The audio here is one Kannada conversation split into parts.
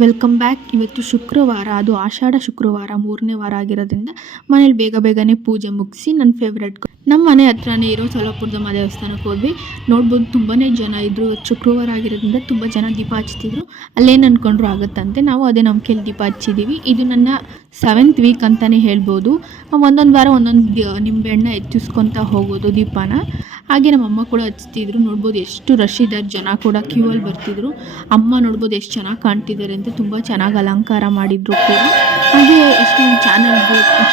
Welcome back. ಇವತ್ತು ಶುಕ್ರವಾರ, ಅದು ಆಷಾಢ ಶುಕ್ರವಾರ 3ನೇ ವಾರ ಆಗಿರೋದ್ರಿಂದ ಮನೇಲಿ ಬೇಗನೆ ಪೂಜೆ ಮುಗಿಸಿ ನನ್ನ ಫೇವ್ರೆಟ್ ನಮ್ಮ ಮನೆ ಹತ್ರನೇ ಇರೋ ಸೊಲ್ಲಾಪುರದಮ್ಮ ದೇವಸ್ಥಾನಕ್ಕೆ ಹೋದ್ವಿ. ನೋಡ್ಬೋದು ತುಂಬಾ ಜನ ಇದ್ದರು. ಇವತ್ತು ಶುಕ್ರವಾರ ಆಗಿರೋದ್ರಿಂದ ತುಂಬ ಜನ ದೀಪ ಹಚ್ತಿದ್ರು. ಅಲ್ಲೇನು ಅಂದ್ಕೊಂಡ್ರು ಆಗುತ್ತಂತೆ. ನಾವು ಅದೇ ನಂಬಿಕೆಯಲ್ಲಿ ದೀಪ ಹಚ್ಚಿದ್ದೀವಿ. ಇದು ನನ್ನ 7th ವೀಕ್ ಅಂತಲೇ ಹೇಳ್ಬೋದು. ಒಂದೊಂದು ವಾರ ಒಂದೊಂದು ನಿಂಬೆಹಣ್ಣು ಹೆಚ್ಚಿಸ್ಕೊತಾ ಹೋಗೋದು ದೀಪನ. ಹಾಗೆ ನಮ್ಮ ಅಮ್ಮ ಕೂಡ ಹಚ್ತಿದ್ರು. ನೋಡ್ಬೋದು ಎಷ್ಟು ರಶ್ ಇದ್ದಾರೆ, ಜನ ಕೂಡ ಕ್ಯೂ ಅಲ್ಲಿ ಬರ್ತಿದ್ರು. ಅಮ್ಮ ನೋಡ್ಬೋದು ಎಷ್ಟು ಚೆನ್ನಾಗಿ ಕಾಣ್ತಿದ್ದಾರೆ ಅಂತ, ತುಂಬ ಚೆನ್ನಾಗಿ ಅಲಂಕಾರ ಮಾಡಿದ್ರು ಕೂಡ. ಹಾಗೆ ಎಷ್ಟೊಂದು ಚಾನಲ್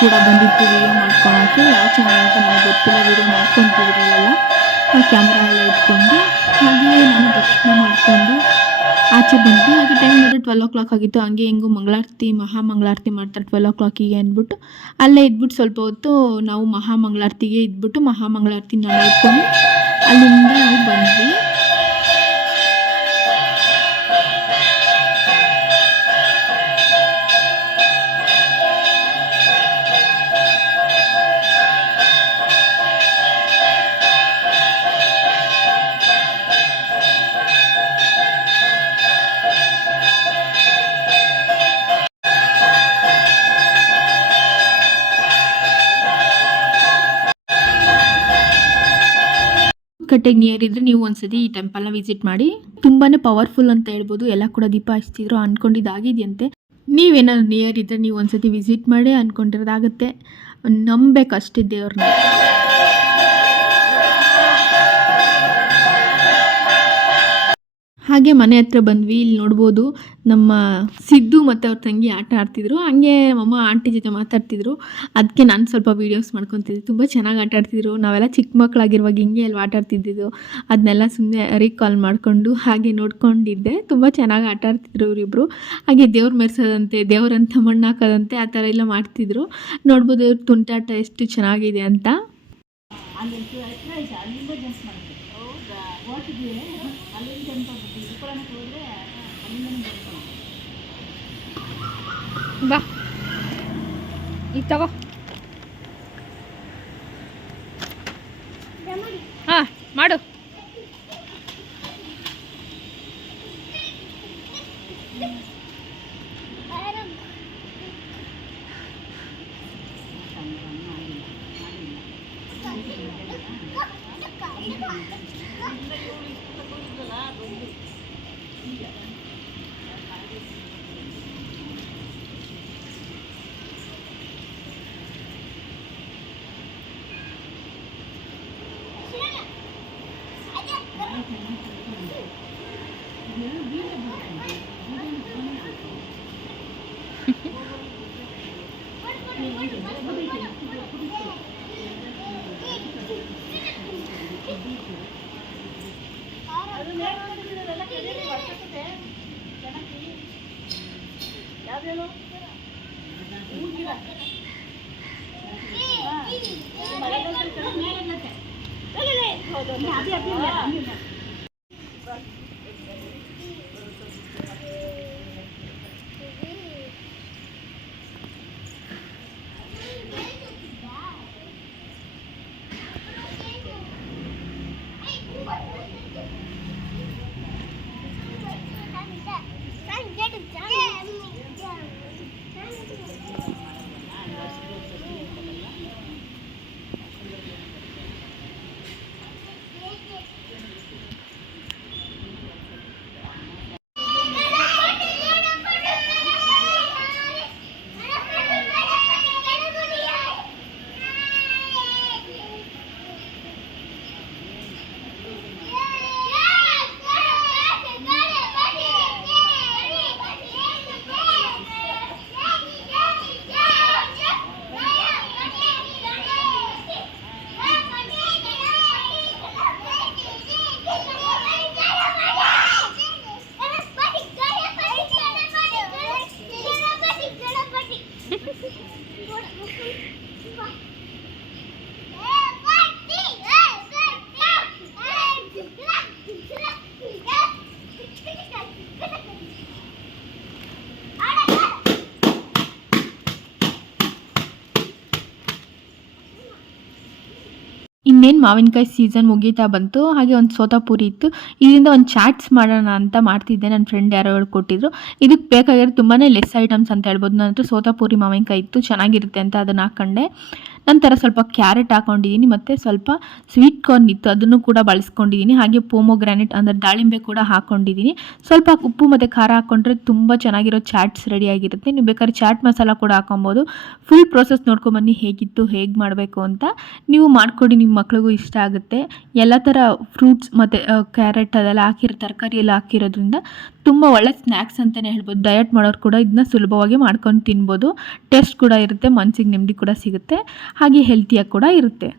ಕೂಡ ಬಂದಿತ್ತು ವೀಡಿಯೋ ಮಾಡ್ಕೊಳಕ್ಕೆ. ಯಾವ ಚಾನಲ್ ಅಂತ ನನಗೆ ಗೊತ್ತಿಲ್ಲ, ವೀಡಿಯೋ ಮಾಡ್ಕೊತಿದ್ರಲ್ಲ ಕ್ಯಾಮ್ರಾ ಎಲ್ಲ ಇಟ್ಕೊಂಡು. ಹಾಗೆ ನಾನು ದರ್ಶನ ಮಾಡಿಕೊಂಡು ಆಚೆ ಬಂದ್ವಿ. ಹಾಗೆ ಟೈಮ್ ನೋಡಿದ್ರೆ 12 o'clock ಆಗಿತ್ತು. ಹಂಗೆ ಹೆಂಗೋ ಮಹಾಮಂಗಳಾರತಿ ಮಾಡ್ತಾರೆ 12 o'clock ಅಂದ್ಬಿಟ್ಟು ಅಲ್ಲೇ ಇದ್ಬಿಟ್ಟು ಸ್ವಲ್ಪ ಹೊತ್ತು ನಾವು ಮಹಾಮಂಗಳಾರತಿಗೆ ಇದ್ಬಿಟ್ಟು ಮಹಾಮಂಗಳಾರತಿ ನೋಡ್ಕೊಂಡು ಅಲ್ಲಿಂದ ನಾವು ಬಂದ್ವಿ. ಕಟ್ಟೆಗೆ ನಿಯರ್ ಇದ್ದರೆ ನೀವು ಒಂದ್ಸತಿ ಈ ಟೆಂಪಲ್ನ ವಿಸಿಟ್ ಮಾಡಿ. ತುಂಬಾ ಪವರ್ಫುಲ್ ಅಂತ ಹೇಳ್ಬೋದು. ಎಲ್ಲ ಕೂಡ ದೀಪ ಹಚ್ತಿದ್ರು. ಅಂದ್ಕೊಂಡಿದ್ದಾಗಿದೆಯಂತೆ. ನೀವೇನಾದ್ರು ನಿಯರ್ ಇದ್ದರೆ ನೀವು ಒಂದ್ಸತಿ ವಿಸಿಟ್ ಮಾಡಿ. ಅಂದ್ಕೊಂಡಿರೋದಾಗುತ್ತೆ. ನಂಬೇಕಷ್ಟೇ ದೇವ್ರನ್ನ. ಹಾಗೆ ಮನೆ ಹತ್ರ ಬಂದ್ವಿ. ಇಲ್ಲಿ ನೋಡ್ಬೋದು ನಮ್ಮ ಸಿದ್ದು ಮತ್ತು ಅವ್ರ ತಂಗಿ ಆಟ ಆಡ್ತಿದ್ರು. ಹಂಗೆ ನಮ್ಮಮ್ಮ ಆಂಟಿ ಜೊತೆ ಮಾತಾಡ್ತಿದ್ರು. ಅದಕ್ಕೆ ನಾನು ಸ್ವಲ್ಪ ವೀಡಿಯೋಸ್ ಮಾಡ್ಕೊತಿದ್ದೆ. ತುಂಬ ಚೆನ್ನಾಗಿ ಆಟ ಆಡ್ತಿದ್ರು. ನಾವೆಲ್ಲ ಚಿಕ್ಕ ಮಕ್ಕಳಾಗಿರುವಾಗ ಹಿಂಗೆ ಅಲ್ವಾ ಆಟ ಆಡ್ತಿದ್ದಿದ್ದು. ಅದನ್ನೆಲ್ಲ ಸುಮ್ಮನೆ ರೀಕಾಲ್ ಮಾಡಿಕೊಂಡು ಹಾಗೆ ನೋಡ್ಕೊಂಡಿದ್ದೆ. ತುಂಬ ಚೆನ್ನಾಗಿ ಆಟ ಆಡ್ತಿದ್ರು ಇವರಿಬ್ಬರು. ಹಾಗೆ ದೇವ್ರ ಮೆರೆಸೋದಂತೆ, ದೇವ್ರಂತ ಮಣ್ಣು ಹಾಕೋದಂತೆ, ಆ ಥರ ಎಲ್ಲ ಮಾಡ್ತಿದ್ರು. ನೋಡ್ಬೋದು ಇವ್ರ ತುಂಟಾಟ ಎಷ್ಟು ಚೆನ್ನಾಗಿದೆ ಅಂತ. ಬಾ ಈಗ ತಗೋ. ಹಾಂ ಮಾಡು. ಇನ್ನೇನು ಮಾವಿನಕಾಯಿ ಸೀಸನ್ ಮುಗೀತಾ ಬಂತು. ಹಾಗೆ ಒಂದು ಸೋತಾಪುರಿ ಇತ್ತು. ಇದರಿಂದ ಒಂದು ಚಾಟ್ಸ್ ಮಾಡೋಣ ಅಂತ ಮಾಡ್ತಿದ್ದೆ. ನನ್ನ ಫ್ರೆಂಡ್ ಯಾರೋ ಹೇಳ್ಕೊಟ್ಟಿದ್ರು. ಇದಕ್ಕೆ ಬೇಕಾಗಿರೋದು ತುಂಬಾ ಲೆಸ್ ಐಟಮ್ಸ್ ಅಂತ ಹೇಳ್ಬೋದು. ನನ್ನ ಹತ್ರ ಸೋತಾಪುರಿ ಮಾವಿನಕಾಯಿ ಇತ್ತು, ಚೆನ್ನಾಗಿರುತ್ತೆ ಅಂತ ಅದನ್ನು ಹಾಕ್ಕೊಂಡೆ. ನಂತರ ಸ್ವಲ್ಪ ಕ್ಯಾರೆಟ್ ಹಾಕ್ಕೊಂಡಿದ್ದೀನಿ ಮತ್ತು ಸ್ವಲ್ಪ ಸ್ವೀಟ್ ಕಾರ್ನ್ ಇತ್ತು, ಅದನ್ನು ಕೂಡ ಬಳಸ್ಕೊಂಡಿದ್ದೀನಿ. ಹಾಗೆ ಪೋಮೋಗ್ರಾನೆಟ್ ಅಂದರೆ ದಾಳಿಂಬೆ ಕೂಡ ಹಾಕ್ಕೊಂಡಿದ್ದೀನಿ. ಸ್ವಲ್ಪ ಉಪ್ಪು ಮತ್ತು ಖಾರ ಹಾಕ್ಕೊಂಡ್ರೆ ತುಂಬ ಚೆನ್ನಾಗಿರೋ ಚಾಟ್ಸ್ ರೆಡಿಯಾಗಿರುತ್ತೆ. ನೀವು ಬೇಕಾದ್ರೆ ಚಾಟ್ ಮಸಾಲ ಕೂಡ ಹಾಕೊಬೋದು. ಫುಲ್ ಪ್ರೋಸೆಸ್ ನೋಡ್ಕೊಂಬನ್ನಿ ಹೇಗಿತ್ತು, ಹೇಗೆ ಮಾಡಬೇಕು ಅಂತ. ನೀವು ಮಾಡಿಕೊಡಿ, ನಿಮ್ಮ ಮಕ್ಳಿಗೂ ಇಷ್ಟ ಆಗುತ್ತೆ. ಎಲ್ಲ ಥರ ಫ್ರೂಟ್ಸ್ ಮತ್ತು ಕ್ಯಾರೆಟ್ ಅದೆಲ್ಲ ತರಕಾರಿ ಎಲ್ಲ ಹಾಕಿರೋದ್ರಿಂದ ತುಂಬ ಒಳ್ಳೆ ಸ್ನ್ಯಾಕ್ಸ್ ಅಂತಲೇ ಹೇಳ್ಬೋದು. ಡಯಟ್ ಮಾಡೋರು ಕೂಡ ಇದನ್ನ ಸುಲಭವಾಗಿ ಮಾಡ್ಕೊಂಡು ತಿನ್ಬೋದು. ಟೇಸ್ಟ್ ಕೂಡ ಇರುತ್ತೆ, ಮನಸ್ಸಿಗೆ ನೆಮ್ಮದಿ ಕೂಡ ಸಿಗುತ್ತೆ, ಹಾಗೆ ಹೆಲ್ತಿಯಾಗಿ ಕೂಡ ಇರುತ್ತೆ.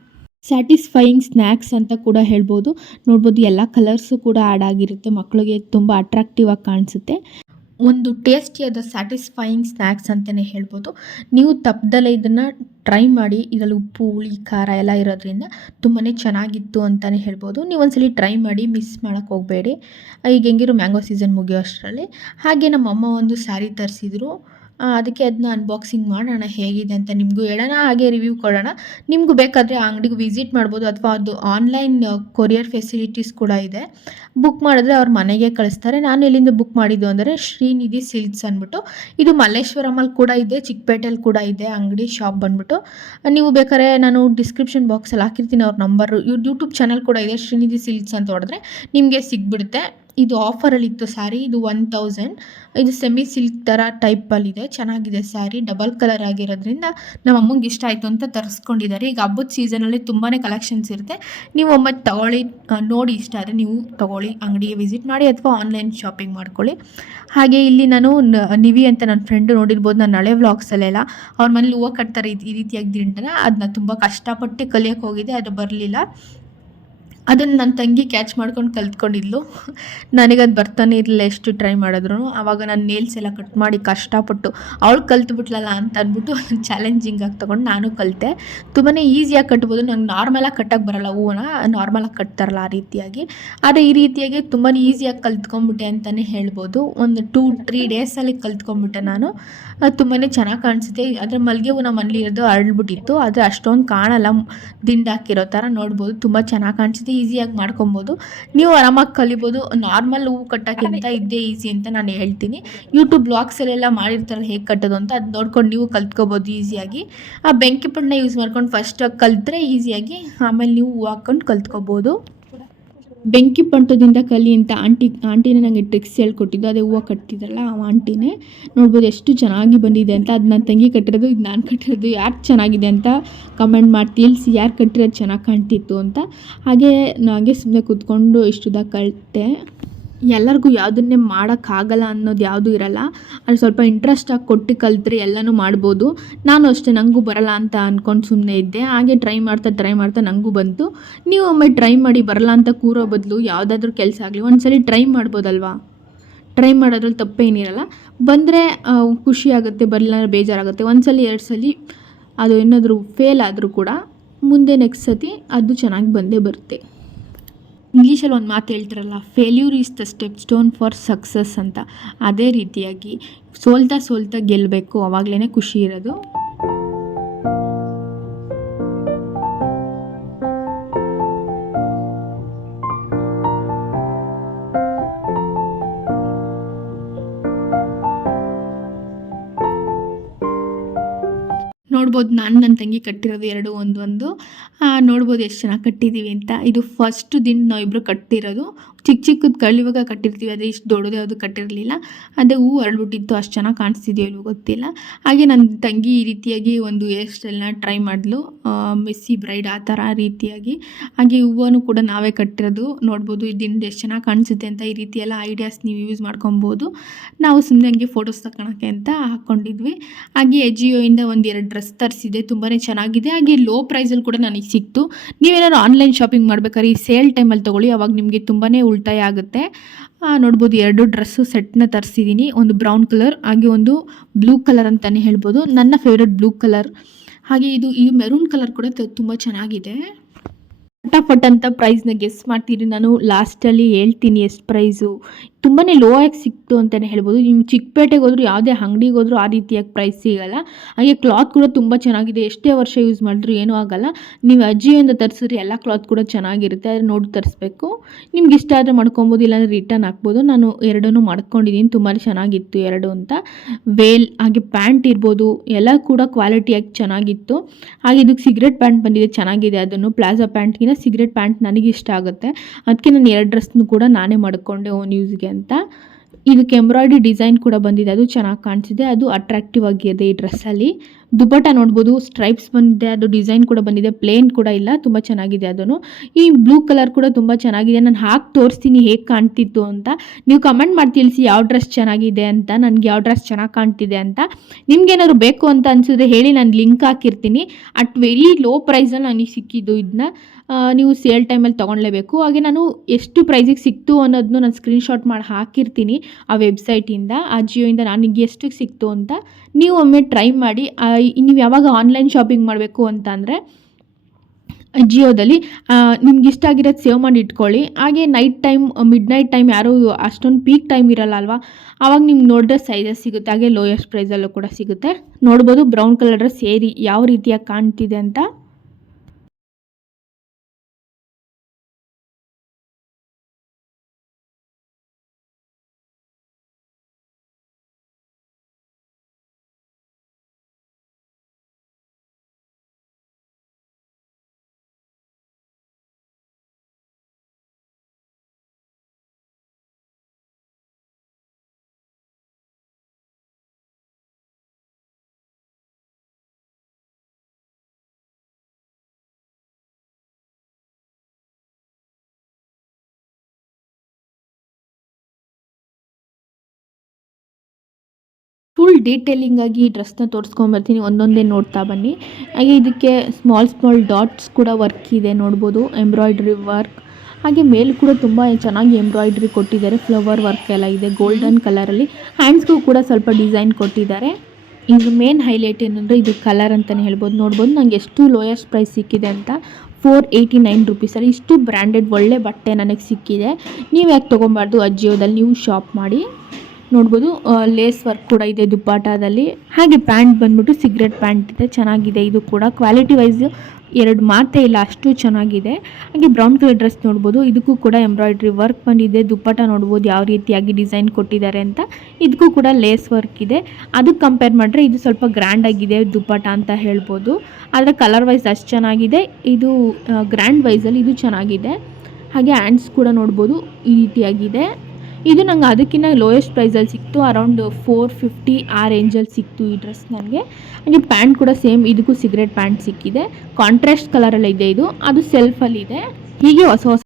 ಸ್ಯಾಟಿಸ್ಫೈಯಿಂಗ್ ಸ್ನ್ಯಾಕ್ಸ್ ಅಂತ ಕೂಡ ಹೇಳ್ಬೋದು. ನೋಡ್ಬೋದು ಎಲ್ಲ ಕಲರ್ಸು ಕೂಡ ಆ್ಯಡ್ ಆಗಿರುತ್ತೆ, ಮಕ್ಕಳಿಗೆ ತುಂಬ ಅಟ್ರಾಕ್ಟಿವ್ ಆಗಿ ಕಾಣಿಸುತ್ತೆ. ಒಂದು ಟೇಸ್ಟಿಯಾದ ಸ್ಯಾಟಿಸ್ಫೈಯಿಂಗ್ ಸ್ನ್ಯಾಕ್ಸ್ ಅಂತಲೇ ಹೇಳ್ಬೋದು. ನೀವು ತಪ್ಪದಲ್ಲೇ ಇದನ್ನು ಟ್ರೈ ಮಾಡಿ. ಇದರಲ್ಲಿ ಉಪ್ಪು, ಹುಳಿ, ಖಾರ ಎಲ್ಲ ಇರೋದ್ರಿಂದ ತುಂಬಾ ಚೆನ್ನಾಗಿತ್ತು ಅಂತಲೇ ಹೇಳ್ಬೋದು. ನೀವು ಒಂದ್ಸಲಿ ಟ್ರೈ ಮಾಡಿ, ಮಿಸ್ ಮಾಡೋಕ್ಕೆ ಹೋಗಬೇಡಿ. ಈಗ ಹೆಂಗಿರೋ ಮ್ಯಾಂಗೋ ಸೀಸನ್ ಮುಗಿಯೋ ಅಷ್ಟರಲ್ಲಿ. ಹಾಗೆ ನಮ್ಮಮ್ಮ ಒಂದು ಸ್ಯಾರಿ ತರಿಸಿದ್ರು, ಅದಕ್ಕೆ ಅದನ್ನ ಅನ್ಬಾಕ್ಸಿಂಗ್ ಮಾಡೋಣ ಹೇಗಿದೆ ಅಂತ ನಿಮಗೂ ಹೇಳೋಣ, ಹಾಗೆ ರಿವ್ಯೂ ಕೊಡೋಣ. ನಿಮಗೂ ಬೇಕಾದರೆ ಆ ಅಂಗಡಿಗೆ ವಿಸಿಟ್ ಮಾಡ್ಬೋದು, ಅಥವಾ ಅದು ಆನ್ಲೈನ್ ಕೊರಿಯರ್ ಫೆಸಿಲಿಟೀಸ್ ಕೂಡ ಇದೆ. ಬುಕ್ ಮಾಡಿದ್ರೆ ಅವ್ರ ಮನೆಗೆ ಕಳಿಸ್ತಾರೆ. ನಾನು ಎಲ್ಲಿಂದ ಬುಕ್ ಮಾಡಿದ್ದು ಅಂದರೆ ಶ್ರೀನಿಧಿ ಸಿಲ್ಕ್ಸ್ ಅಂದ್ಬಿಟ್ಟು. ಇದು ಮಲ್ಲೇಶ್ವರಮಲ್ಲಿ ಕೂಡ ಇದೆ, ಚಿಕ್ಕಪೇಟೆಯಲ್ಲಿ ಕೂಡ ಇದೆ ಅಂಗಡಿ, ಶಾಪ್ ಬಂದ್ಬಿಟ್ಟು. ನೀವು ಬೇಕಾದ್ರೆ ನಾನು ಡಿಸ್ಕ್ರಿಪ್ಷನ್ ಬಾಕ್ಸಲ್ಲಿ ಹಾಕಿರ್ತೀನಿ ಅವ್ರ ನಂಬರು. ಯೂಟ್ಯೂಬ್ ಚಾನಲ್ ಕೂಡ ಇದೆ, ಶ್ರೀನಿಧಿ ಸಿಲ್ಕ್ಸ್ ಅಂತ ಹೊಡೆದ್ರೆ ನಿಮಗೆ ಸಿಗ್ಬಿಡುತ್ತೆ. ಇದು ಆಫರಲ್ಲಿತ್ತು ಸ್ಯಾರಿ. ಇದು 1000. ಇದು ಸೆಮಿ ಸಿಲ್ಕ್ ಥರ ಟೈಪಲ್ಲಿದೆ, ಚೆನ್ನಾಗಿದೆ ಸ್ಯಾರಿ. ಡಬಲ್ ಕಲರ್ ಆಗಿರೋದ್ರಿಂದ ನಮ್ಮ ಅಮ್ಮಂಗೆ ಇಷ್ಟ ಆಯಿತು ಅಂತ ತರಿಸ್ಕೊಂಡಿದ್ದಾರೆ. ಈಗ ಹಬ್ಬದ ಸೀಸನಲ್ಲಿ ತುಂಬಾ ಕಲೆಕ್ಷನ್ಸ್ ಇರುತ್ತೆ. ನೀವು ಒಮ್ಮೆ ತೊಗೊಳ್ಳಿ, ನೋಡಿ ಇಷ್ಟ ಆದರೆ ನೀವು ತೊಗೊಳ್ಳಿ, ಅಂಗಡಿಗೆ ವಿಸಿಟ್ ಮಾಡಿ ಅಥವಾ ಆನ್ಲೈನ್ ಶಾಪಿಂಗ್ ಮಾಡ್ಕೊಳ್ಳಿ. ಹಾಗೆ ಇಲ್ಲಿ ನಾನು ನಿವಿ ಅಂತ ನನ್ನ ಫ್ರೆಂಡು ನೋಡಿರ್ಬೋದು, ನಾನು ಹಳೆ ವ್ಲಾಗ್ಸಲ್ಲೆಲ್ಲ ಅವ್ರ ಮನೇಲಿ ಹೂವು ಕಟ್ತಾರೆ ಈ ರೀತಿಯಾಗಿ ದಿಂಡನ. ಅದನ್ನ ತುಂಬ ಕಷ್ಟಪಟ್ಟು ಕಲಿಯೋಕ್ಕೆ ಹೋಗಿದೆ, ಅದು ಬರಲಿಲ್ಲ. ಅದನ್ನು ನನ್ನ ತಂಗಿ ಕ್ಯಾಚ್ ಮಾಡ್ಕೊಂಡು ಕಲ್ತ್ಕೊಂಡಿದ್ಲು. ನನಗದು ಬರ್ತಾನೆ ಇರಲಿಲ್ಲ ಎಷ್ಟು ಟ್ರೈ ಮಾಡಿದ್ರು. ಆವಾಗ ನಾನು ನೇಲ್ಸ್ ಎಲ್ಲ ಕಟ್ ಮಾಡಿ ಕಷ್ಟಪಟ್ಟು ಅವಳು ಕಲ್ತ್ಬಿಟ್ಲಲ್ಲ ಅಂತ ಅಂದ್ಬಿಟ್ಟು ಚಾಲೆಂಜಿಂಗಾಗಿ ತೊಗೊಂಡು ನಾನು ಕಲಿತೆ. ತುಂಬಾ ಈಸಿಯಾಗಿ ಕಟ್ಬೋದು. ನಂಗೆ ನಾರ್ಮಲಾಗಿ ಕಟ್ಟೋಕ್ಕೆ ಬರೋಲ್ಲ, ಹೂವನ್ನ ನಾರ್ಮಲಾಗಿ ಕಟ್ತಾರಲ್ಲ ಆ ರೀತಿಯಾಗಿ. ಆದರೆ ಈ ರೀತಿಯಾಗಿ ತುಂಬಾ ಈಸಿಯಾಗಿ ಕಲ್ತ್ಕೊಂಡ್ಬಿಟ್ಟೆ ಅಂತಲೇ ಹೇಳ್ಬೋದು. ಒಂದು 2-3 ಡೇಸಲ್ಲಿ ಕಲ್ತ್ಕೊಂಡ್ಬಿಟ್ಟೆ ನಾನು. ತುಂಬಾ ಚೆನ್ನಾಗಿ ಕಾಣಿಸುತ್ತೆ. ಆದರೆ ಮಲ್ಲಿಗೆ ಹೂವು ನಮ್ಮ ಮನೇಲಿ ಇರೋದು ಅರಳ್ಬಿಟ್ಟಿತ್ತು, ಆದರೆ ಅಷ್ಟೊಂದು ಕಾಣಲ್ಲ, ದಿಂಡು ಹಾಕಿರೋ ಥರ ನೋಡ್ಬೋದು. ತುಂಬ ಚೆನ್ನಾಗಿ ಕಾಣಿಸುತ್ತೆ, ಈಸಿಯಾಗಿ ಮಾಡ್ಕೊಬೋದು. ನೀವು ಆರಾಮಾಗಿ ಕಲಿಬೋದು. ನಾರ್ಮಲ್ ಹೂವು ಕಟ್ಟೋಕ್ಕಿಂತ ಇದ್ದೇ ಈಸಿ ಅಂತ ನಾನು ಹೇಳ್ತೀನಿ. ಯೂಟ್ಯೂಬ್ ಬ್ಲಾಗ್ಸಲ್ಲೆಲ್ಲ ಮಾಡಿರ್ತಾರಲ್ಲ ಹೇಗೆ ಕಟ್ಟೋದು ಅಂತ, ಅದು ನೋಡ್ಕೊಂಡು ನೀವು ಕಲ್ತ್ಕೊಬೋದು ಈಸಿಯಾಗಿ. ಆ ಬೆಂಕಿ ಪಟ್ಟಣ ಯೂಸ್ ಮಾಡ್ಕೊಂಡು ಫಸ್ಟ್ ಕಲಿತ್ರೆ ಈಸಿಯಾಗಿ, ಆಮೇಲೆ ನೀವು ಹೂವು ಹಾಕ್ಕೊಂಡು ಕಲ್ತ್ಕೊಬೋದು. ಬೆಂಕಿ ಪಂಟದಿಂದ ಕಲಿ ಅಂತ ಆಂಟಿನೇ ನನಗೆ ಟ್ರಿಕ್ಸ್ ಹೇಳ್ಕೊಟ್ಟಿದ್ದು. ಅದೇ ಹೂವು ಕಟ್ತಿದ್ರಲ್ಲ ಆ ಆಂಟಿನೇ. ನೋಡ್ಬೋದು ಎಷ್ಟು ಚೆನ್ನಾಗಿ ಬಂದಿದೆ ಅಂತ. ಅದು ನನ್ನ ತಂಗಿ ಕಟ್ಟಿರೋದು, ಇದು ನಾನು ಕಟ್ಟಿರೋದು. ಯಾರು ಚೆನ್ನಾಗಿದೆ ಅಂತ ಕಮೆಂಟ್ ಮಾಡಿ ತಿಳಿಸಿ, ಯಾರು ಕಟ್ಟಿರೋದು ಚೆನ್ನಾಗಿ ಕಾಣ್ತಿತ್ತು ಅಂತ. ಹಾಗೆ ನನಗೆ ಸುಮ್ಮನೆ ಕೂತ್ಕೊಂಡು ಇಷ್ಟುದ ಕಲಿತೆ. ಎಲ್ಲರಿಗೂ ಯಾವುದನ್ನೇ ಮಾಡೋಕ್ಕಾಗಲ್ಲ ಅನ್ನೋದು ಯಾವುದೂ ಇರಲ್ಲ. ಅದು ಸ್ವಲ್ಪ ಇಂಟ್ರೆಸ್ಟಾಗಿ ಕೊಟ್ಟು ಕಲಿತ್ರೆ ಎಲ್ಲನೂ ಮಾಡ್ಬೋದು. ನಾನು ಅಷ್ಟೇ, ನನಗೂ ಬರಲ್ಲ ಅಂತ ಅಂದ್ಕೊಂಡು ಸುಮ್ಮನೆ ಇದ್ದೆ. ಹಾಗೆ ಟ್ರೈ ಮಾಡ್ತಾ ನನಗೂ ಬಂತು. ನೀವು ಒಮ್ಮೆ ಟ್ರೈ ಮಾಡಿ, ಬರಲ್ಲ ಅಂತ ಕೂರೋ ಬದಲು ಯಾವುದಾದ್ರೂ ಕೆಲಸ ಆಗಲಿ ಒಂದ್ಸಲಿ ಟ್ರೈ ಮಾಡ್ಬೋದಲ್ವಾ. ಟ್ರೈ ಮಾಡೋದ್ರಲ್ಲಿ ತಪ್ಪೇನಿರಲ್ಲ. ಬಂದರೆ ಖುಷಿ ಆಗುತ್ತೆ, ಬರಲಿಲ್ಲ ಬೇಜಾರಾಗುತ್ತೆ. ಒಂದ್ಸಲಿ 2 ಸಲ ಅದು ಏನಾದರೂ ಫೇಲ್ ಆದರೂ ಕೂಡ ಮುಂದೆ ನೆಕ್ಸ್ಟ್ ಸತಿ ಅದು ಚೆನ್ನಾಗಿ ಬಂದೇ ಬರುತ್ತೆ. ಇಂಗ್ಲೀಷಲ್ಲಿ ಒಂದು ಮಾತು ಹೇಳ್ತಾರಲ್ಲ, failure is the step stone for success ಅಂತ. ಅದೇ ರೀತಿಯಾಗಿ ಸೋಲ್ತಾ ಗೆಲ್ಲಬೇಕು, ಆವಾಗಲೇ ಖುಷಿ ಇರೋದು. ನೋಡ್ಬೋದು ನಾನು ನನ್ನ ತಂಗಿ ಕಟ್ಟಿರೋದು 2 ಒಂದು ನೋಡ್ಬೋದು ಎಷ್ಟು ಚೆನ್ನಾಗಿ ಕಟ್ಟಿದ್ದೀವಿ ಅಂತ. ಇದು ಫಸ್ಟ್ ದಿನ ನಾವಿಬ್ಬರು ಕಟ್ಟಿರೋದು. ಚಿಕ್ಕದು ಕಳ್ಳಿವಾಗ ಕಟ್ಟಿರ್ತೀವಿ, ಆದರೆ ಇಷ್ಟು ದೊಡ್ಡದು ಯಾವುದು ಕಟ್ಟಿರಲಿಲ್ಲ. ಅದೇ ಹೂವು ಅರಳ್ಬಿಟ್ಟಿತ್ತು, ಅಷ್ಟು ಚೆನ್ನಾಗಿ ಕಾಣಿಸ್ತಿದೆಯೋ ಇಲ್ವೋ ಗೊತ್ತಿಲ್ಲ. ಹಾಗೆ ನನ್ನ ತಂಗಿ ಈ ರೀತಿಯಾಗಿ ಒಂದು ಹೇರ್ ಸ್ಟೈಲ್ನ ಟ್ರೈ ಮಾಡಿದ್ಲು, ಮೆಸ್ಸಿ ಬ್ರೈಡ್ ಆ ಥರ ರೀತಿಯಾಗಿ. ಹಾಗೆ ಹೂವನ್ನು ಕೂಡ ನಾವೇ ಕಟ್ಟಿರೋದು. ನೋಡ್ಬೋದು ಇದರಿಂದ ಎಷ್ಟು ಚೆನ್ನಾಗಿ ಕಾಣಿಸುತ್ತೆ ಅಂತ. ಈ ರೀತಿ ಎಲ್ಲ ಐಡಿಯಾಸ್ ನೀವು ಯೂಸ್ ಮಾಡ್ಕೊಬೋದು. ನಾವು ಸುಮ್ಮನೆ ಹಂಗೆ ಫೋಟೋಸ್ ತಗೊಳಕ್ಕೆ ಅಂತ ಹಾಕ್ಕೊಂಡಿದ್ವಿ. ಹಾಗೆ ಎಜಿಯೋಯಿಂದ ಒಂದು 2 ಡ್ರೆಸ್ ತರಿಸಿದೆ, ತುಂಬಾ ಚೆನ್ನಾಗಿದೆ. ಹಾಗೆ ಲೋ ಪ್ರೈಸಲ್ಲಿ ಕೂಡ ನನಗೆ ಸಿಕ್ತು. ನೀವೇನಾದ್ರು ಆನ್ಲೈನ್ ಶಾಪಿಂಗ್ ಮಾಡ್ಬೇಕಾದ್ರೆ ಈ ಸೇಲ್ ಟೈಮಲ್ಲಿ ತೊಗೊಳ್ಳಿ, ಅವಾಗ ನಿಮಗೆ ತುಂಬಾ ಉಳಿತಾಯ ಆಗುತ್ತೆ. ನೋಡ್ಬೋದು 2 ಡ್ರೆಸ್ಸು ಸೆಟ್ನ ತರಿಸಿದ್ದೀನಿ. ಒಂದು ಬ್ರೌನ್ ಕಲರ್, ಹಾಗೆ ಒಂದು ಬ್ಲೂ ಕಲರ್ ಅಂತಲೇ ಹೇಳ್ಬೋದು. ನನ್ನ ಫೇವ್ರೆಟ್ ಬ್ಲೂ ಕಲರ್. ಹಾಗೆ ಇದು ಮೆರೂನ್ ಕಲರ್ ಕೂಡ ತುಂಬ ಚೆನ್ನಾಗಿದೆ. ಫಟಾಫಟ್ ಅಂತ ಪ್ರೈಸ್ನ ಗೆಸ್ ಮಾಡ್ತೀರಿ. ನಾನು ಲಾಸ್ಟಲ್ಲಿ ಹೇಳ್ತೀನಿ ಎಷ್ಟು ಪ್ರೈಸು. ತುಂಬಾ ಲೋ ಆಗಿ ಸಿಕ್ತು ಅಂತಲೇ ಹೇಳ್ಬೋದು. ನೀವು ಚಿಕ್ಕಪೇಟೆಗೆ ಹೋದ್ರು ಯಾವುದೇ ಅಂಗಡಿಗೆ ಹೋದ್ರು ಆ ರೀತಿಯಾಗಿ ಪ್ರೈಸ್ ಸಿಗಲ್ಲ. ಹಾಗೆ ಕ್ಲಾತ್ ಕೂಡ ತುಂಬ ಚೆನ್ನಾಗಿದೆ. ಎಷ್ಟೇ ವರ್ಷ ಯೂಸ್ ಮಾಡಿದ್ರು ಏನೂ ಆಗಲ್ಲ. ನೀವು ಅಜಿಯೋಯಿಂದ ತರಿಸಿದ್ರೆ ಎಲ್ಲ ಕ್ಲಾತ್ ಕೂಡ ಚೆನ್ನಾಗಿರುತ್ತೆ. ಆದರೆ ನೋಡಿ ತರಿಸ್ಬೇಕು. ನಿಮ್ಗೆ ಇಷ್ಟ ಆದರೆ ಮಾಡ್ಕೊಬೋದು, ಇಲ್ಲಾಂದರೆ ರಿಟರ್ನ್ ಹಾಕ್ಬೋದು. ನಾನು ಎರಡನ್ನೂ ಮಾಡ್ಕೊಂಡಿದ್ದೀನಿ, ತುಂಬಾ ಚೆನ್ನಾಗಿತ್ತು ಎರಡು ಅಂತ. ವೇಲ್ ಹಾಗೆ ಪ್ಯಾಂಟ್ ಇರ್ಬೋದು ಎಲ್ಲ ಕೂಡ ಕ್ವಾಲಿಟಿಯಾಗಿ ಚೆನ್ನಾಗಿತ್ತು. ಹಾಗೆ ಇದಕ್ಕೆ ಸಿಗರೇಟ್ ಪ್ಯಾಂಟ್ ಬಂದಿದೆ, ಚೆನ್ನಾಗಿದೆ. ಅದನ್ನು ಪ್ಲಾಜಾ ಪ್ಯಾಂಟ್ಗಿಂತ ಸಿಗರೇಟ್ ಪ್ಯಾಂಟ್ ನನಗೆ ಇಷ್ಟ ಆಗುತ್ತೆ. ಅದಕ್ಕೆ ನಾನು 2 ಡ್ರೆಸ್ನು ಕೂಡ ನಾನೇ ಮಾಡಿಕೊಂಡೆ ಓನ್ ಯೂಸ್ಗೆ ಅಂತ. ಇದಕ್ಕೆ ಎಂಬ್ರಾಯ್ಡ್ರಿ ಡಿಸೈನ್ ಕೂಡ ಬಂದಿದೆ, ಅದು ಚೆನ್ನಾಗಿ ಕಾಣಿಸಿದೆ. ಅದು ಅಟ್ರಾಕ್ಟಿವ್ ಆಗಿದೆ ಈ ಡ್ರೆಸ್ಸಲ್ಲಿ. ದುಪಟ್ಟ ನೋಡ್ಬೋದು, ಸ್ಟ್ರೈಪ್ಸ್ ಬಂದಿದೆ, ಅದು ಡಿಸೈನ್ ಕೂಡ ಬಂದಿದೆ, ಪ್ಲೇನ್ ಕೂಡ ಇಲ್ಲ, ತುಂಬ ಚೆನ್ನಾಗಿದೆ. ಅದನ್ನು ಈ ಬ್ಲೂ ಕಲರ್ ಕೂಡ ತುಂಬ ಚೆನ್ನಾಗಿದೆ. ನಾನು ಹಾಕಿ ತೋರಿಸ್ತೀನಿ ಹೇಗೆ ಕಾಣ್ತಿತ್ತು ಅಂತ. ನೀವು ಕಮೆಂಟ್ ಮಾಡಿ ತಿಳಿಸಿ ಯಾವ ಡ್ರೆಸ್ ಚೆನ್ನಾಗಿದೆ ಅಂತ, ನನಗೆ ಯಾವ ಡ್ರೆಸ್ ಚೆನ್ನಾಗಿ ಕಾಣ್ತಿದೆ ಅಂತ. ನಿಮ್ಗೇನಾದ್ರು ಬೇಕು ಅಂತ ಅನಿಸಿದ್ರೆ ಹೇಳಿ, ನಾನು ಲಿಂಕ್ ಹಾಕಿರ್ತೀನಿ. ಅಟ್ ವೆರಿ ಲೋ ಪ್ರೈಸಲ್ಲಿ ನನಗೆ ಸಿಕ್ಕಿದ್ದು. ಇದನ್ನ ನೀವು ಸೇಲ್ ಟೈಮಲ್ಲಿ ತೊಗೊಳ್ಲೇಬೇಕು. ಹಾಗೆ ನಾನು ಎಷ್ಟು ಪ್ರೈಸಿಗೆ ಸಿಕ್ತು ಅನ್ನೋದನ್ನು ನಾನು ಸ್ಕ್ರೀನ್ಶಾಟ್ ಮಾಡಿ ಹಾಕಿರ್ತೀನಿ ಆ ವೆಬ್ಸೈಟಿಂದ, ಆ ಜಿಯೋಯಿಂದ ನನಗೆ ಎಷ್ಟಕ್ಕೆ ಸಿಕ್ತು ಅಂತ. ನೀವು ಒಮ್ಮೆ ಟ್ರೈ ಮಾಡಿ. ನೀವು ಯಾವಾಗ ಆನ್ಲೈನ್ ಶಾಪಿಂಗ್ ಮಾಡಬೇಕು ಅಂತ ಅಂದರೆ ಜಿಯೋದಲ್ಲಿ ನಿಮ್ಗೆ ಇಷ್ಟ ಆಗಿರೋದು ಸೇವ್ ಮಾಡಿ ಇಟ್ಕೊಳ್ಳಿ. ಹಾಗೆ night time, mid night time ಯಾರೂ ಅಷ್ಟೊಂದು ಪೀಕ್ ಟೈಮ್ ಇರಲ್ಲ ಅಲ್ವಾ, ಆವಾಗ ನಿಮ್ಗೆ ನೋಡಿದ್ರೆ ಸೈಜಸ್ ಸಿಗುತ್ತೆ. ಹಾಗೆ ಲೋಯೆಸ್ಟ್ ಪ್ರೈಸಲ್ಲೂ ಕೂಡ ಸಿಗುತ್ತೆ. ನೋಡ್ಬೋದು ಬ್ರೌನ್ ಕಲರ್ ಡ್ರೆಸ್ ಸೇರಿ ಯಾವ ರೀತಿಯಾಗಿ ಕಾಣ್ತಿದೆ ಅಂತ. ಫುಲ್ ಡೀಟೇಲಿಂಗ್ ಆಗಿ ಈ ಡ್ರೆಸ್ನ ತೋರಿಸ್ಕೊಂಬರ್ತೀನಿ, ಒಂದೊಂದೇ ನೋಡ್ತಾ ಬನ್ನಿ. ಹಾಗೆ ಇದಕ್ಕೆ ಸ್ಮಾಲ್ ಡಾಟ್ಸ್ ಕೂಡ ವರ್ಕ್ ಇದೆ, ನೋಡ್ಬೋದು ಎಂಬ್ರಾಯ್ಡ್ರಿ ವರ್ಕ್. ಹಾಗೆ ಮೇಲೆ ಕೂಡ ತುಂಬ ಚೆನ್ನಾಗಿ ಎಂಬ್ರಾಯ್ಡ್ರಿ ಕೊಟ್ಟಿದ್ದಾರೆ, ಫ್ಲವರ್ ವರ್ಕ್ ಎಲ್ಲ ಇದೆ ಗೋಲ್ಡನ್ ಕಲರಲ್ಲಿ. ಹ್ಯಾಂಡ್ಸ್ಗೂ ಕೂಡ ಸ್ವಲ್ಪ ಡಿಸೈನ್ ಕೊಟ್ಟಿದ್ದಾರೆ. ಇದು ಮೇನ್ ಹೈಲೈಟ್ ಏನಂದರೆ ಇದು ಕಲರ್ ಅಂತಲೇ ಹೇಳ್ಬೋದು. ನೋಡ್ಬೋದು ನನಗೆ ಎಷ್ಟು ಲೋಯೆಸ್ಟ್ ಪ್ರೈಸ್ ಸಿಕ್ಕಿದೆ ಅಂತ, 489 ರುಪೀಸಲ್ಲಿ. ಇಷ್ಟು ಬ್ರ್ಯಾಂಡೆಡ್ ಒಳ್ಳೆ ಬಟ್ಟೆ ನನಗೆ ಸಿಕ್ಕಿದೆ. ನೀವು ಯಾಕೆ ತೊಗೊಬಾರ್ದು, ಅಜಿಯೋದಲ್ಲಿ ನೀವು ಶಾಪ್ ಮಾಡಿ. ನೋಡ್ಬೋದು ಲೇಸ್ ವರ್ಕ್ ಕೂಡ ಇದೆ ದುಪ್ಪಟಾದಲ್ಲಿ. ಹಾಗೆ ಪ್ಯಾಂಟ್ ಬಂದ್ಬಿಟ್ಟು ಸಿಗರೇಟ್ ಪ್ಯಾಂಟ್ ಇದೆ, ಚೆನ್ನಾಗಿದೆ. ಇದು ಕೂಡ ಕ್ವಾಲಿಟಿ ವೈಸ್ ಎರಡು ಮಾತೇ ಇಲ್ಲ, ಅಷ್ಟು ಚೆನ್ನಾಗಿದೆ. ಹಾಗೆ ಬ್ರೌನ್ ಕಲರ್ ಡ್ರೆಸ್ ನೋಡ್ಬೋದು, ಇದಕ್ಕೂ ಕೂಡ ಎಂಬ್ರಾಯ್ಡ್ರಿ ವರ್ಕ್ ಬಂದಿದೆ. ದುಪ್ಪಟ ನೋಡ್ಬೋದು ಯಾವ ರೀತಿಯಾಗಿ ಡಿಸೈನ್ ಕೊಟ್ಟಿದ್ದಾರೆ ಅಂತ. ಇದಕ್ಕೂ ಕೂಡ ಲೇಸ್ ವರ್ಕ್ ಇದೆ. ಅದಕ್ಕೆ ಕಂಪೇರ್ ಮಾಡಿದ್ರೆ ಇದು ಸ್ವಲ್ಪ ಗ್ರ್ಯಾಂಡ್ ಆಗಿದೆ ದುಪ್ಪಟ ಅಂತ ಹೇಳ್ಬೋದು. ಆದರೆ ಕಲರ್ ವೈಸ್ ಅಷ್ಟು ಚೆನ್ನಾಗಿದೆ. ಇದು ಗ್ರ್ಯಾಂಡ್ ವೈಸಲ್ಲಿ ಇದು ಚೆನ್ನಾಗಿದೆ. ಹಾಗೆ ಹ್ಯಾಂಡ್ಸ್ ಕೂಡ ನೋಡ್ಬೋದು ಈ ರೀತಿಯಾಗಿದೆ. ಇದು ನಂಗೆ ಅದಕ್ಕಿಂತ ಲೋಯೆಸ್ಟ್ ಪ್ರೈಸಲ್ಲಿ ಸಿಕ್ತು, ಅರೌಂಡ್ 450 ಆ ರೇಂಜಲ್ಲಿ ಸಿಕ್ತು ಈ ಡ್ರೆಸ್ ನನಗೆ. ಹಾಗೆ ಪ್ಯಾಂಟ್ ಕೂಡ ಸೇಮ್, ಇದಕ್ಕೂ ಸಿಗರೇಟ್ ಪ್ಯಾಂಟ್ ಸಿಕ್ಕಿದೆ. ಕಾಂಟ್ರಾಸ್ಟ್ ಕಲರಲ್ಲಿದೆ ಇದು, ಅದು ಸೆಲ್ಫಲ್ಲಿದೆ. ಹೀಗೆ ಹೊಸ